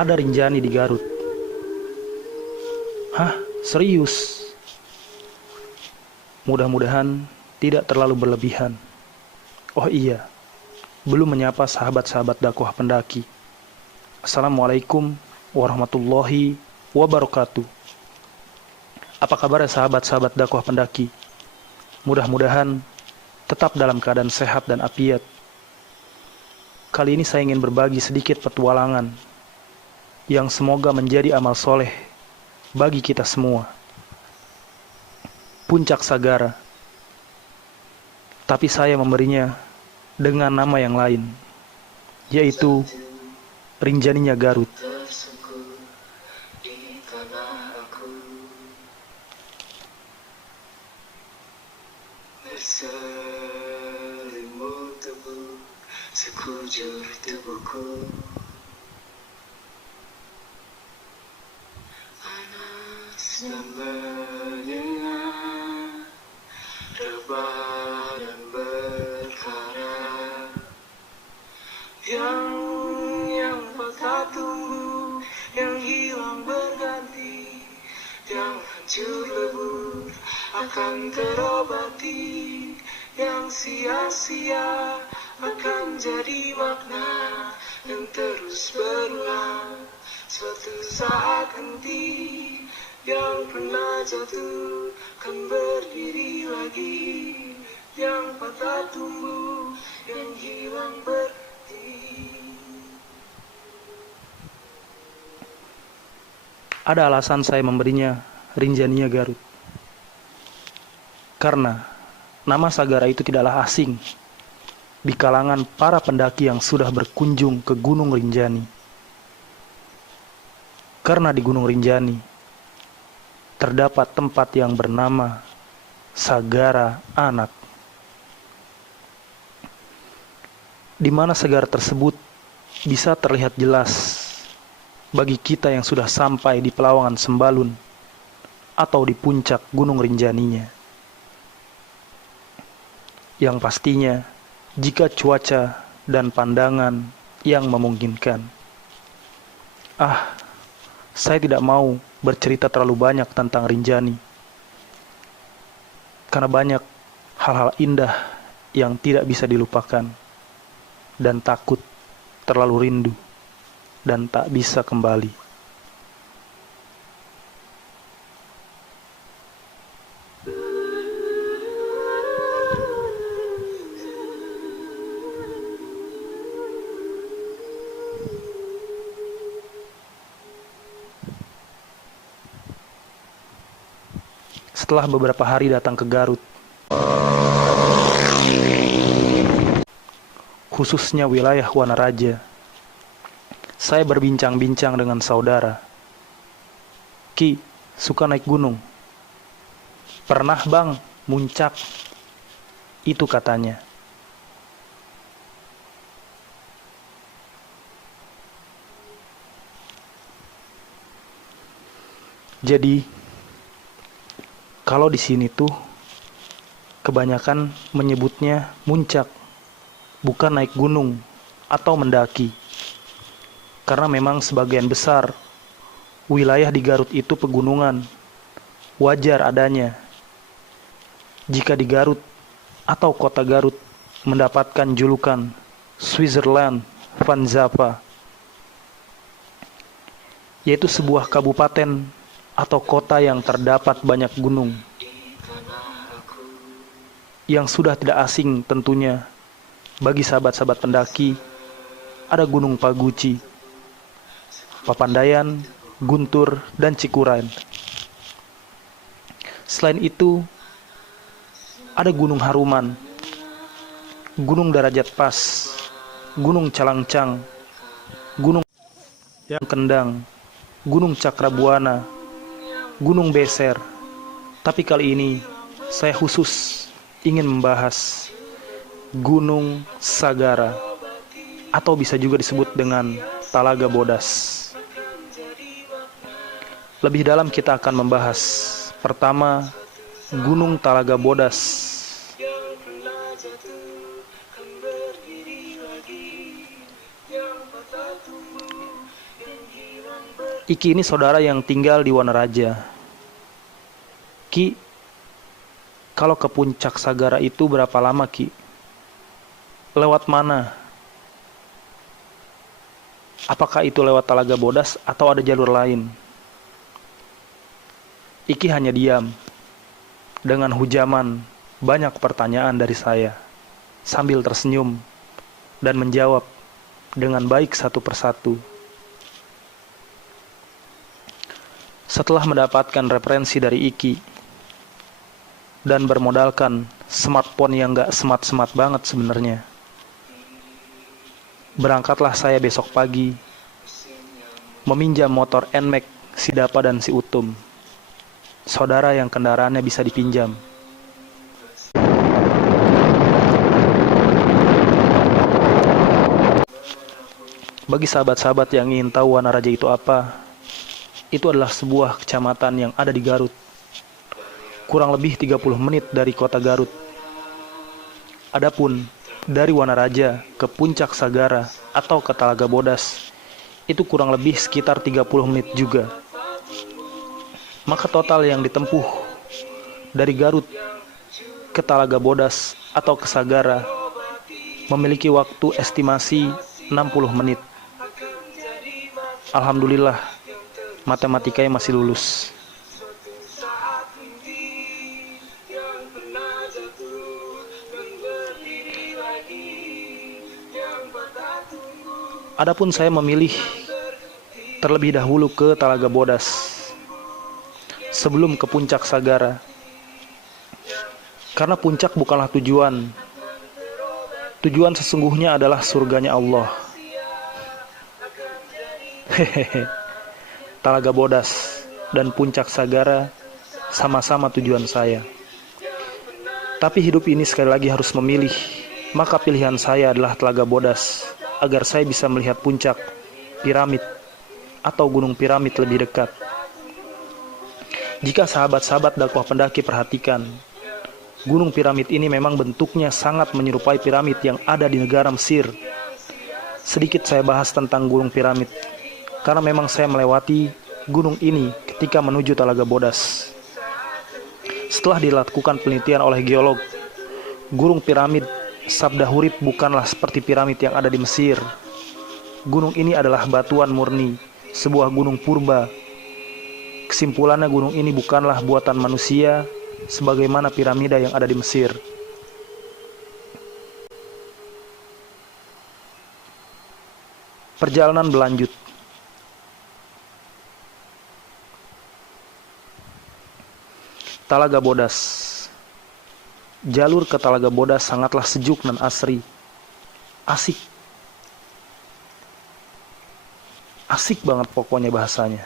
Ada Rinjani di Garut. Hah? Serius? Mudah-mudahan tidak terlalu berlebihan. Oh iya, belum menyapa sahabat-sahabat dakwah pendaki. Assalamualaikum warahmatullahi wabarakatuh. Apa kabar sahabat-sahabat dakwah pendaki? Mudah-mudahan tetap dalam keadaan sehat dan afiat. Kali ini saya ingin berbagi sedikit petualangan yang semoga menjadi amal soleh bagi kita semua. Puncak Sagara. Tapi saya memberinya dengan nama yang lain, yaitu Rinjaninya Garut. Berselimut tebu sekujur tubuhku, panasnya menyengat, rebah dan berkarat. Yang patah tumbuh, yang hilang berganti, yang hancur lebur akan terobati, yang sia-sia akan jadi makna dan terus berulang. Suatu saat henti, yang pernah jatuh kan berdiri lagi, yang patah tumbuh, yang hilang berganti. Ada alasan saya memberinya Rinjaninya Garut. Karena nama Sagara itu tidaklah asing di kalangan para pendaki yang sudah berkunjung ke Gunung Rinjani. Karena di Gunung Rinjani terdapat tempat yang bernama Sagara Anak, di mana Sagara tersebut bisa terlihat jelas bagi kita yang sudah sampai di Pelawangan Sembalun atau di puncak Gunung Rinjaninya. Yang pastinya, jika cuaca dan pandangan yang memungkinkan. Saya tidak mau bercerita terlalu banyak tentang Rinjani, karena banyak hal-hal indah yang tidak bisa dilupakan, dan takut terlalu rindu dan tak bisa kembali. Setelah beberapa hari datang ke Garut, khususnya wilayah Wanaraja, saya berbincang-bincang dengan saudara. Ki, suka naik gunung? Pernah bang, muncak. Itu katanya. Jadi, kalau di sini tuh kebanyakan menyebutnya muncak, bukan naik gunung atau mendaki. Karena memang sebagian besar wilayah di Garut itu pegunungan. Wajar adanya jika di Garut atau kota Garut mendapatkan julukan Switzerland Van Zappa, yaitu sebuah kabupaten atau kota yang terdapat banyak gunung. Yang sudah tidak asing tentunya bagi sahabat-sahabat pendaki, ada Gunung Paguci, Papandayan, Guntur, dan Cikuray. Selain itu, ada Gunung Haruman, Gunung Darajat Pas, Gunung Calangcang, Gunung Kendang, Gunung Cakrabuana, Gunung Beser. Tapi kali ini saya khusus ingin membahas Gunung Sagara, atau bisa juga disebut dengan Talaga Bodas. Lebih dalam kita akan membahas pertama Gunung Talaga Bodas. Iki ini saudara yang tinggal di Wanaraja. Ki, kalau ke puncak Sagara itu berapa lama, Ki? Lewat mana? Apakah itu lewat Talaga Bodas atau ada jalur lain? Iki hanya diam. Dengan hujaman, banyak pertanyaan dari saya. Sambil tersenyum dan menjawab dengan baik satu persatu. Setelah mendapatkan referensi dari Iki dan bermodalkan smartphone yang gak smart-smart banget sebenarnya, berangkatlah saya besok pagi meminjam motor NMAX si Dapa dan si Utum, saudara yang kendaraannya bisa dipinjam. Bagi sahabat-sahabat yang ingin tahu Wanaraja itu apa, itu adalah sebuah kecamatan yang ada di Garut, kurang lebih 30 menit dari kota Garut. Adapun dari Wanaraja ke puncak Sagara atau ke Talaga Bodas, itu kurang lebih sekitar 30 menit juga. Maka total yang ditempuh dari Garut ke Talaga Bodas atau ke Sagara memiliki waktu estimasi 60 menit. Alhamdulillah, matematikanya masih lulus. Adapun saya memilih terlebih dahulu ke Talaga Bodas sebelum ke puncak Sagara. Karena puncak bukanlah tujuan. Tujuan sesungguhnya adalah surganya Allah. Hehehe. Talaga Bodas dan puncak Sagara sama-sama tujuan saya. Tapi hidup ini sekali lagi harus memilih. Maka pilihan saya adalah Talaga Bodas, agar saya bisa melihat puncak piramid atau gunung piramid lebih dekat. Jika sahabat-sahabat dakwah pendaki perhatikan, gunung piramid ini memang bentuknya sangat menyerupai piramid yang ada di negara Mesir. Sedikit saya bahas tentang gunung piramid, karena memang saya melewati gunung ini ketika menuju Talaga Bodas. Setelah dilakukan penelitian oleh geolog, gunung piramid Sabda Hurib bukanlah seperti piramid yang ada di Mesir. Gunung ini adalah batuan murni, sebuah gunung purba. Kesimpulannya, gunung ini bukanlah buatan manusia sebagaimana piramida yang ada di Mesir. Perjalanan berlanjut. Talaga Bodas. Jalur ke Talaga Bodas sangatlah sejuk dan asri. Asik. Asik banget pokoknya bahasanya.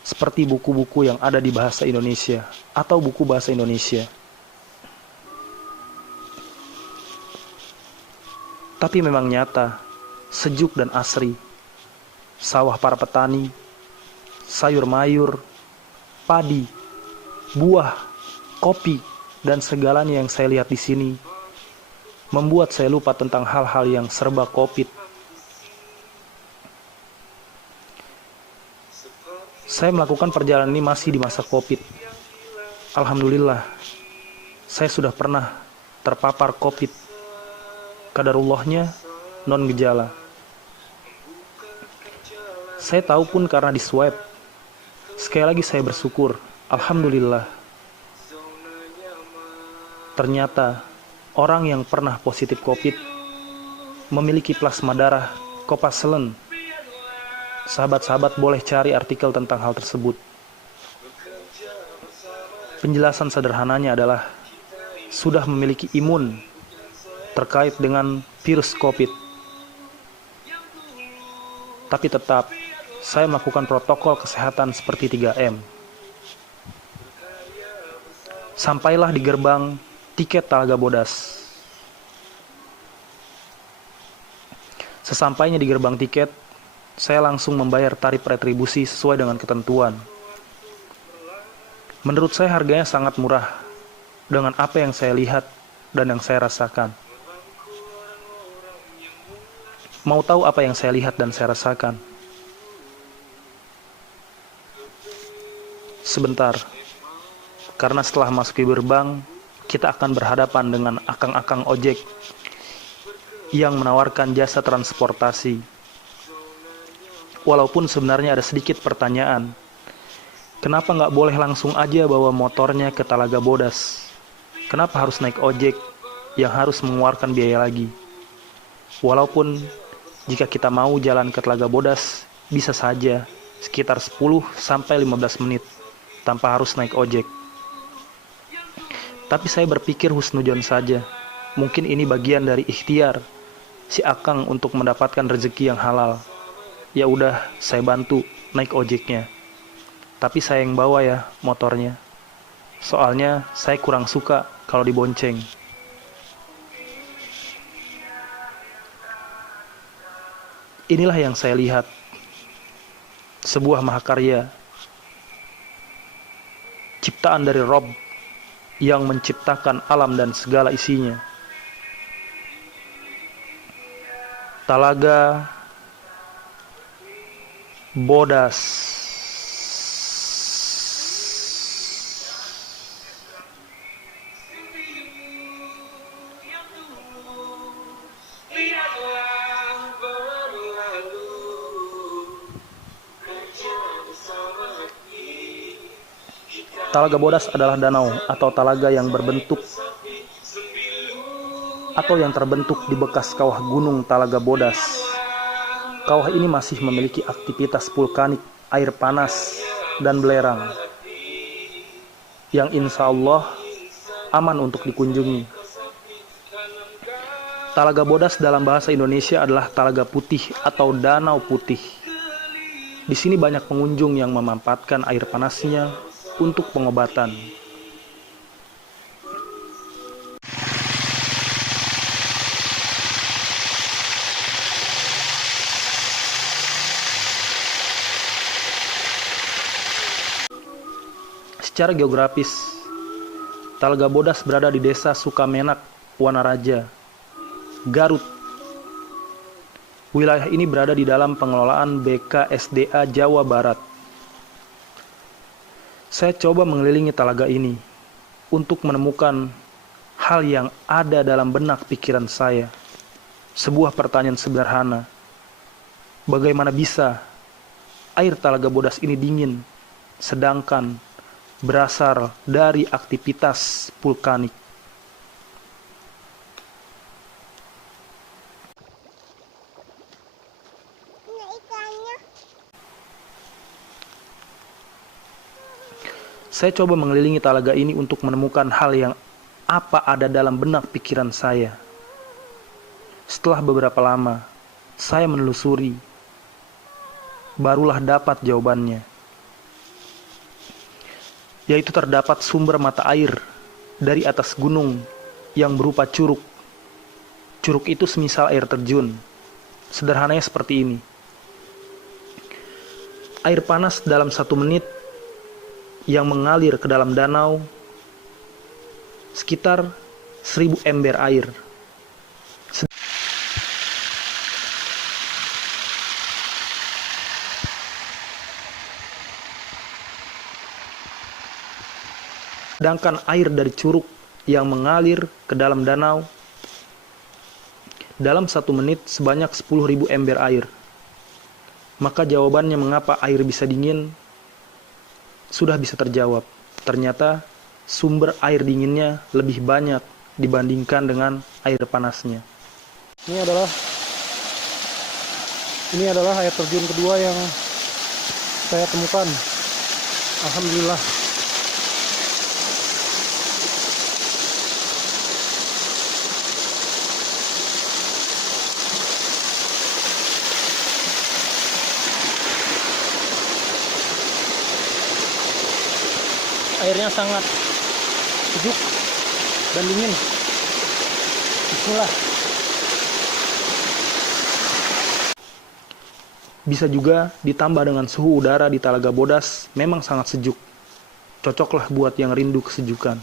Seperti buku-buku yang ada di bahasa Indonesia atau buku bahasa Indonesia. Tapi memang nyata, sejuk dan asri. Sawah para petani, sayur mayur, padi, buah, kopi, dan segalanya yang saya lihat di sini membuat saya lupa tentang hal-hal yang serba COVID. Saya melakukan perjalanan ini masih di masa COVID. Alhamdulillah, saya sudah pernah terpapar COVID. Qadarullahnya non gejala. Saya tahu pun karena di swab. Sekali lagi saya bersyukur. Alhamdulillah. Ternyata orang yang pernah positif COVID memiliki plasma darah Kopaselen. Sahabat-sahabat boleh cari artikel tentang hal tersebut. Penjelasan sederhananya adalah sudah memiliki imun terkait dengan virus COVID. Tapi tetap saya melakukan protokol kesehatan seperti 3M. Sampailah di gerbang tiket Talaga Bodas. Sesampainya di gerbang tiket, saya langsung membayar tarif retribusi sesuai dengan ketentuan. Menurut saya harganya sangat murah dengan apa yang saya lihat dan yang saya rasakan. Mau tahu apa yang saya lihat dan saya rasakan? sebentar, karena setelah masuki gerbang, kita akan berhadapan dengan akang-akang ojek yang menawarkan jasa transportasi. Walaupun sebenarnya ada sedikit pertanyaan, kenapa nggak boleh langsung aja bawa motornya ke Talaga Bodas? Kenapa harus naik ojek yang harus mengeluarkan biaya lagi? Walaupun jika kita mau jalan ke Talaga Bodas, bisa saja sekitar 10-15 menit tanpa harus naik ojek. Tapi saya berpikir husnudzon saja. Mungkin ini bagian dari ikhtiar si Akang untuk mendapatkan rezeki yang halal. Ya udah, saya bantu naik ojeknya. Tapi saya yang bawa ya motornya. Soalnya saya kurang suka kalau dibonceng. Inilah yang saya lihat. Sebuah mahakarya. Ciptaan dari Rob yang menciptakan alam dan segala isinya. Talaga Bodas. Biarlah berlalu, kerja bersama kita. Talaga Bodas adalah danau atau talaga yang berbentuk atau yang terbentuk di bekas kawah gunung Talaga Bodas. Kawah ini masih memiliki aktivitas vulkanik, air panas, dan belerang yang insya Allah aman untuk dikunjungi. Talaga Bodas dalam bahasa Indonesia adalah Talaga Putih atau Danau Putih. Di sini banyak pengunjung yang memanfaatkan air panasnya untuk pengobatan. Secara geografis, Talaga Bodas berada di Desa Sukamenak, Wanaraja, Garut. Wilayah ini berada di dalam pengelolaan BKSDA Jawa Barat. Saya coba mengelilingi talaga ini untuk menemukan hal yang ada dalam benak pikiran saya. Sebuah pertanyaan sederhana. Bagaimana bisa air Talaga Bodas ini dingin, sedangkan berasal dari aktivitas vulkanik? Saya coba mengelilingi talaga ini untuk menemukan hal yang apa ada dalam benak pikiran saya. Setelah beberapa lama, saya menelusuri. Barulah dapat jawabannya. Yaitu terdapat sumber mata air dari atas gunung yang berupa curug. Curug itu semisal air terjun. Sederhananya seperti ini. Air panas dalam 1 menit yang mengalir ke dalam danau sekitar 1000 ember air. Sedangkan air dari curug yang mengalir ke dalam danau dalam 1 menit sebanyak 10.000 ember air. Maka jawabannya mengapa air bisa dingin sudah bisa terjawab. Ternyata sumber air dinginnya lebih banyak dibandingkan dengan air panasnya. Ini adalah air terjun kedua yang saya temukan. Alhamdulillah. Airnya sangat sejuk dan dingin. Bismillah. Bisa juga ditambah dengan suhu udara di Talaga Bodas memang sangat sejuk. Cocoklah buat yang rindu kesejukan.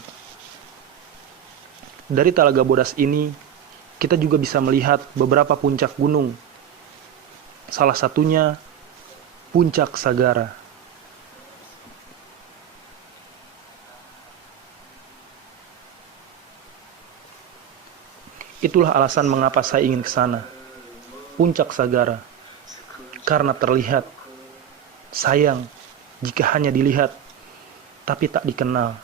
Dari Talaga Bodas ini, kita juga bisa melihat beberapa puncak gunung. Salah satunya Puncak Sagara. Itulah alasan mengapa saya ingin ke sana, Puncak Sagara. Karena terlihat, sayang jika hanya dilihat, tapi tak dikenal.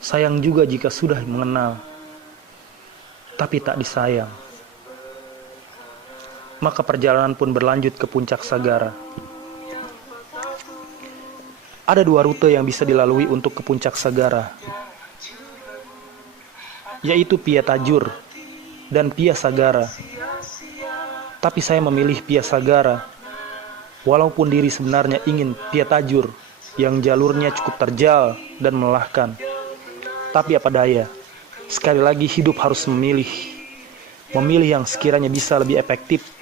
Sayang juga jika sudah mengenal, tapi tak disayang. Maka perjalanan pun berlanjut ke Puncak Sagara. Ada 2 rute yang bisa dilalui untuk ke Puncak Sagara, yaitu Via Tajur dan Via Sagara. Tapi saya memilih Via Sagara, walaupun diri sebenarnya ingin Via Tajur yang jalurnya cukup terjal dan melelahkan. Tapi apa daya, sekali lagi hidup harus memilih yang sekiranya bisa lebih efektif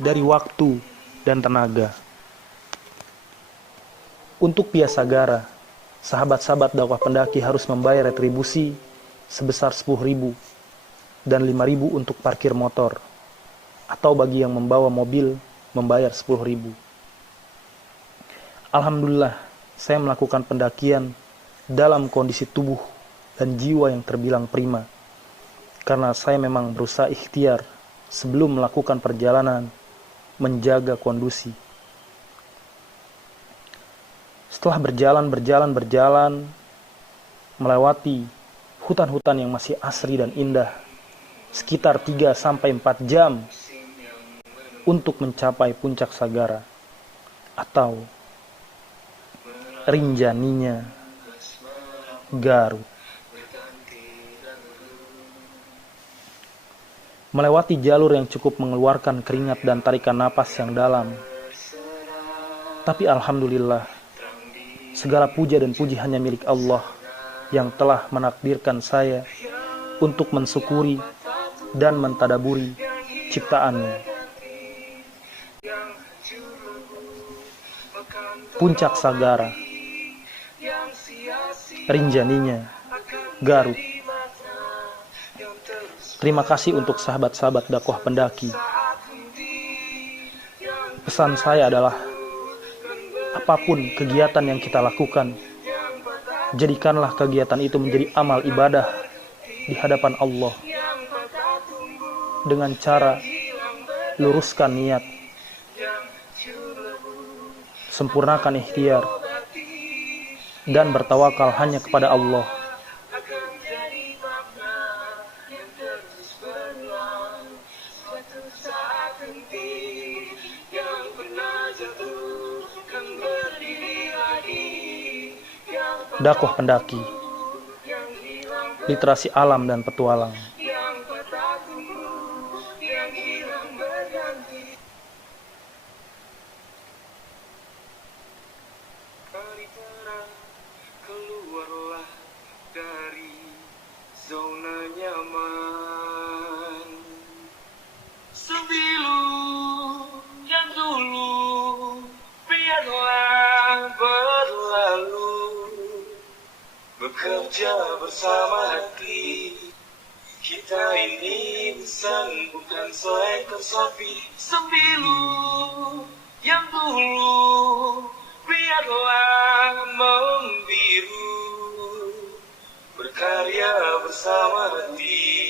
dari waktu dan tenaga. Untuk Via Sagara, sahabat-sahabat dakwah pendaki harus membayar retribusi sebesar 10.000 dan 5.000 untuk parkir motor, atau bagi yang membawa mobil membayar 10.000. Alhamdulillah, saya melakukan pendakian dalam kondisi tubuh dan jiwa yang terbilang prima, karena saya memang berusaha ikhtiar sebelum melakukan perjalanan menjaga kondusi. Setelah berjalan, melewati hutan-hutan yang masih asri dan indah, sekitar 3-4 jam untuk mencapai Puncak Sagara atau Rinjaninya, Garut. Melewati jalur yang cukup mengeluarkan keringat dan tarikan napas yang dalam. Tapi alhamdulillah, segala puja dan puji hanya milik Allah yang telah menakdirkan saya untuk mensyukuri dan mentadaburi ciptaannya. Puncak Sagara, Rinjaninya, Garut. Terima kasih untuk sahabat-sahabat dakwah pendaki. Pesan saya adalah, apapun kegiatan yang kita lakukan, jadikanlah kegiatan itu menjadi amal ibadah di hadapan Allah dengan cara luruskan niat, sempurnakan ikhtiar, dan bertawakal hanya kepada Allah. Dakwah pendaki, literasi alam dan petualang. Keluarlah dari zona nyaman. Sembilu yang dulu biarlah berlalu. Bekerja bersama hati, kita ini bukan seekor sapi. Sembilu yang dulu biarlah membiru, berkarya bersama hati.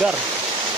Segar.